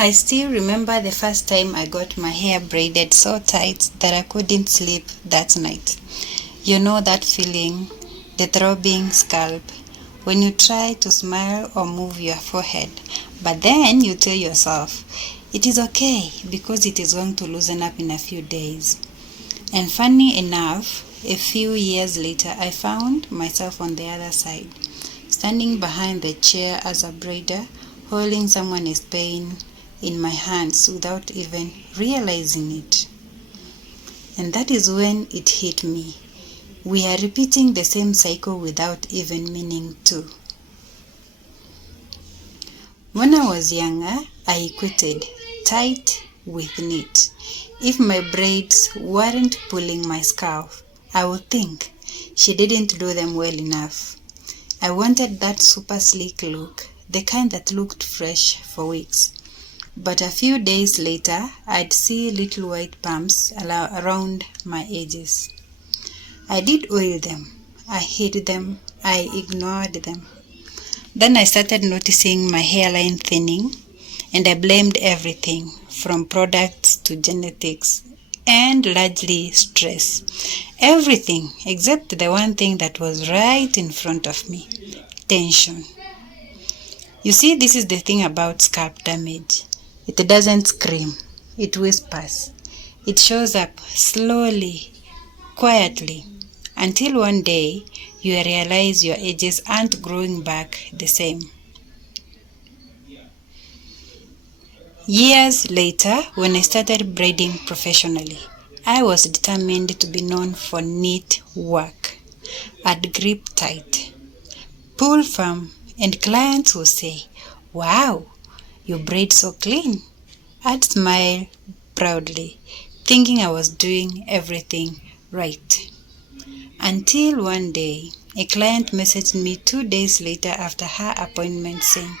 I still remember the first time I got my hair braided so tight that I couldn't sleep that night. You know that feeling, the throbbing scalp, when you try to smile or move your forehead, but then you tell yourself, it is okay because it is going to loosen up in a few days. And funny enough, a few years later, I found myself on the other side, standing behind the chair as a braider, holding someone's pain in my hands without even realizing it. And that is when it hit me. We are repeating the same cycle without even meaning to. When I was younger, I equated tight with neat. If my braids weren't pulling my scalp, I would think she didn't do them well enough. I wanted that super sleek look, the kind that looked fresh for weeks. But a few days later, I'd see little white bumps around my edges. I did oil them, I hid them, I ignored them. Then I started noticing my hairline thinning, and I blamed everything from products to genetics and largely stress. Everything except the one thing that was right in front of me: tension. You see, this is the thing about scalp damage. It doesn't scream, it whispers. It shows up slowly, quietly, until one day you realize your edges aren't growing back the same. Years later, when I started braiding professionally, I was determined to be known for neat work. I'd grip tight, pull firm, and clients would say, "Wow, you braid so clean." I'd smile proudly, thinking I was doing everything right. Until one day, a client messaged me 2 days later after her appointment saying,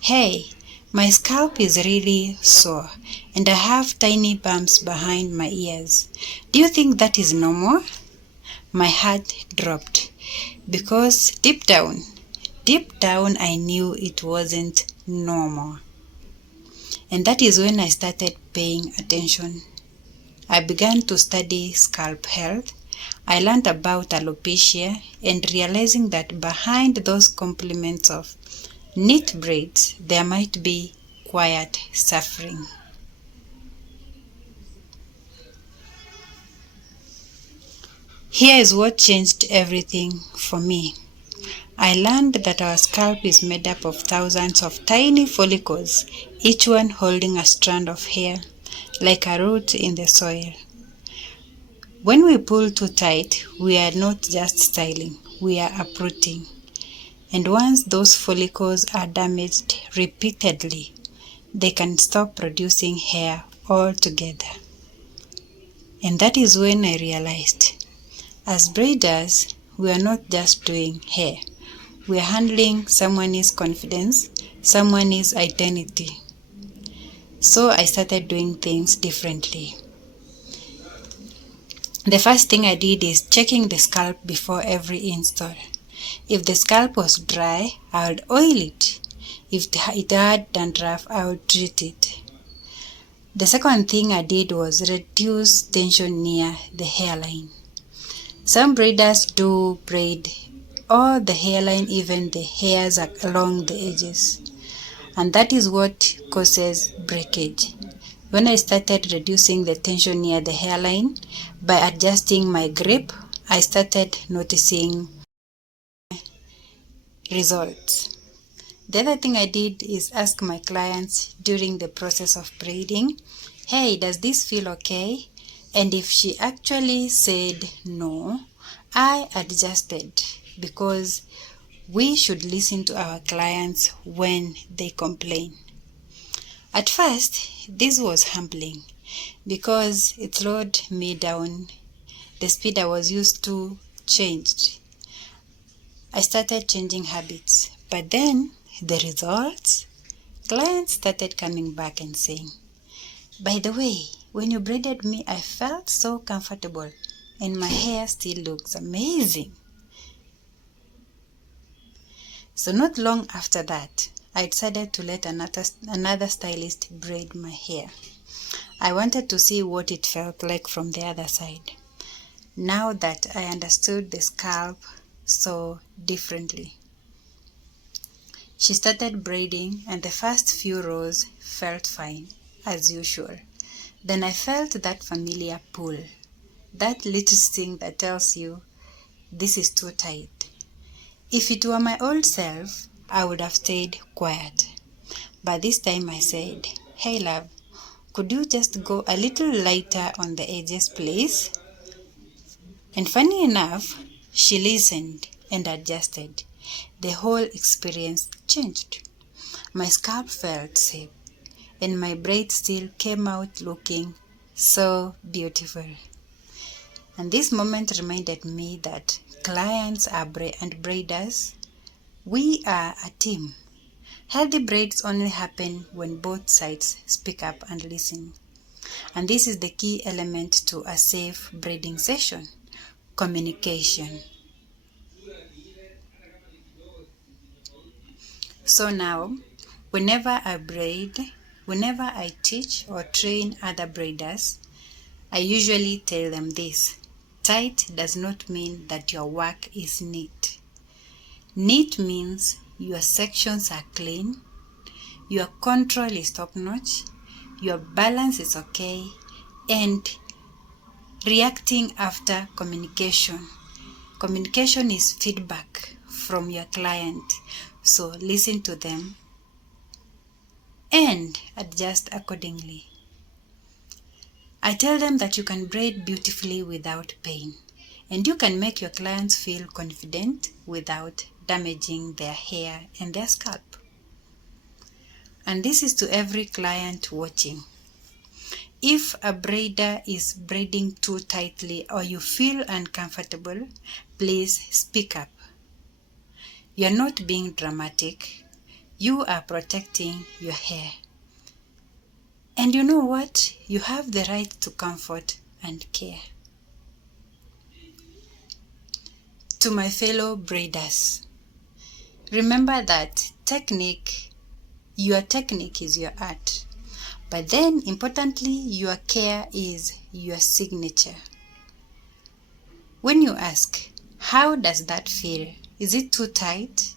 "Hey, my scalp is really sore and I have tiny bumps behind my ears. Do you think that is normal?" My heart dropped because deep down, I knew it wasn't normal. And that is when I started paying attention. I began to study scalp health. I learned about alopecia and realizing that behind those compliments of neat braids, there might be quiet suffering. Here is what changed everything for me. I learned that our scalp is made up of thousands of tiny follicles, each one holding a strand of hair, like a root in the soil. When we pull too tight, we are not just styling, we are uprooting. And once those follicles are damaged repeatedly, they can stop producing hair altogether. And that is when I realized, as braiders, we are not just doing hair. We are handling someone's confidence, someone's identity. So I started doing things differently. The first thing I did is checking the scalp before every install. If the scalp was dry, I would oil it. If it had dandruff, I would treat it. The second thing I did was reduce tension near the hairline. Some braiders do braid all the hairline, even the hairs along the edges. And that is what causes breakage. When I started reducing the tension near the hairline by adjusting my grip, I started noticing results. The other thing I did is ask my clients during the process of braiding, "Hey, does this feel okay?" And if she actually said no, I adjusted, because we should listen to our clients when they complain. At first, this was humbling because it slowed me down. The speed I was used to changed. I started changing habits, but then the results? Clients started coming back and saying, "By the way, when you braided me, I felt so comfortable and my hair still looks amazing." So not long after that, I decided to let another stylist braid my hair. I wanted to see what it felt like from the other side, now that I understood the scalp so differently. She started braiding, and the first few rows felt fine, as usual. Then I felt that familiar pull, that little sting that tells you, this is too tight. If it were my old self, I would have stayed quiet. But this time I said, hey love, could you just go a little lighter on the edges, please? And funny enough, she listened and adjusted. The whole experience changed. My scalp felt safe, and my braid still came out looking so beautiful. And this moment reminded me that clients and braiders, we are a team. Healthy braids only happen when both sides speak up and listen. And this is the key element to a safe braiding session: communication. So now, whenever I teach or train other braiders, I usually tell them this: tight does not mean that your work is neat. Neat means your sections are clean, your control is top-notch, your balance is okay, and reacting after communication. Communication is feedback from your client, so listen to them and adjust accordingly. I tell them that you can braid beautifully without pain, and you can make your clients feel confident without damaging their hair and their scalp. And this is to every client watching. If a braider is braiding too tightly or you feel uncomfortable, please speak up. You're not being dramatic. You are protecting your hair. And you know what? You have the right to comfort and care. To my fellow braiders, remember that your technique is your art. But then, importantly, your care is your signature. When you ask, how does that feel? Is it too tight?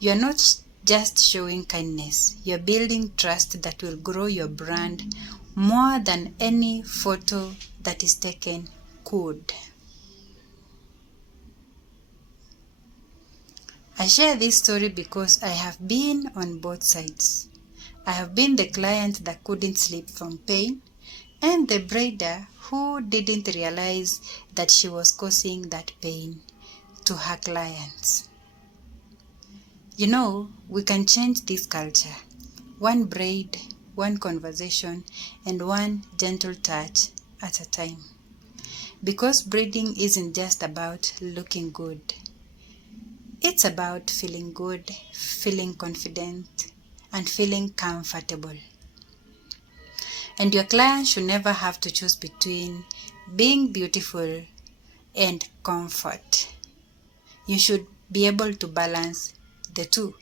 You're not just showing kindness. You're building trust that will grow your brand more than any photo that is taken could. I share this story because I have been on both sides. I have been the client that couldn't sleep from pain, and the braider who didn't realize that she was causing that pain to her clients. You know, we can change this culture. One braid, one conversation, and one gentle touch at a time. Because braiding isn't just about looking good. It's about feeling good, feeling confident, and feeling comfortable. And your client should never have to choose between being beautiful and comfort. You should be able to balance the two.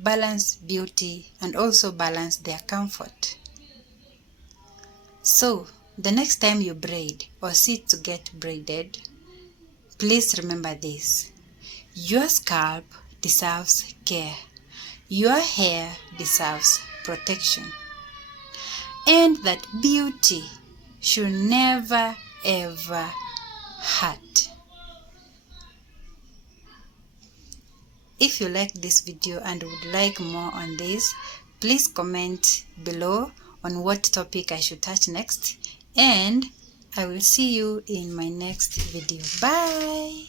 Balance beauty and also balance their comfort. So, the next time you braid or sit to get braided, please remember this: your scalp deserves care. Your hair deserves protection. And that beauty should never ever hurt. If you like this video and would like more on this, please comment below on what topic I should touch next, and I will see you in my next video. Bye!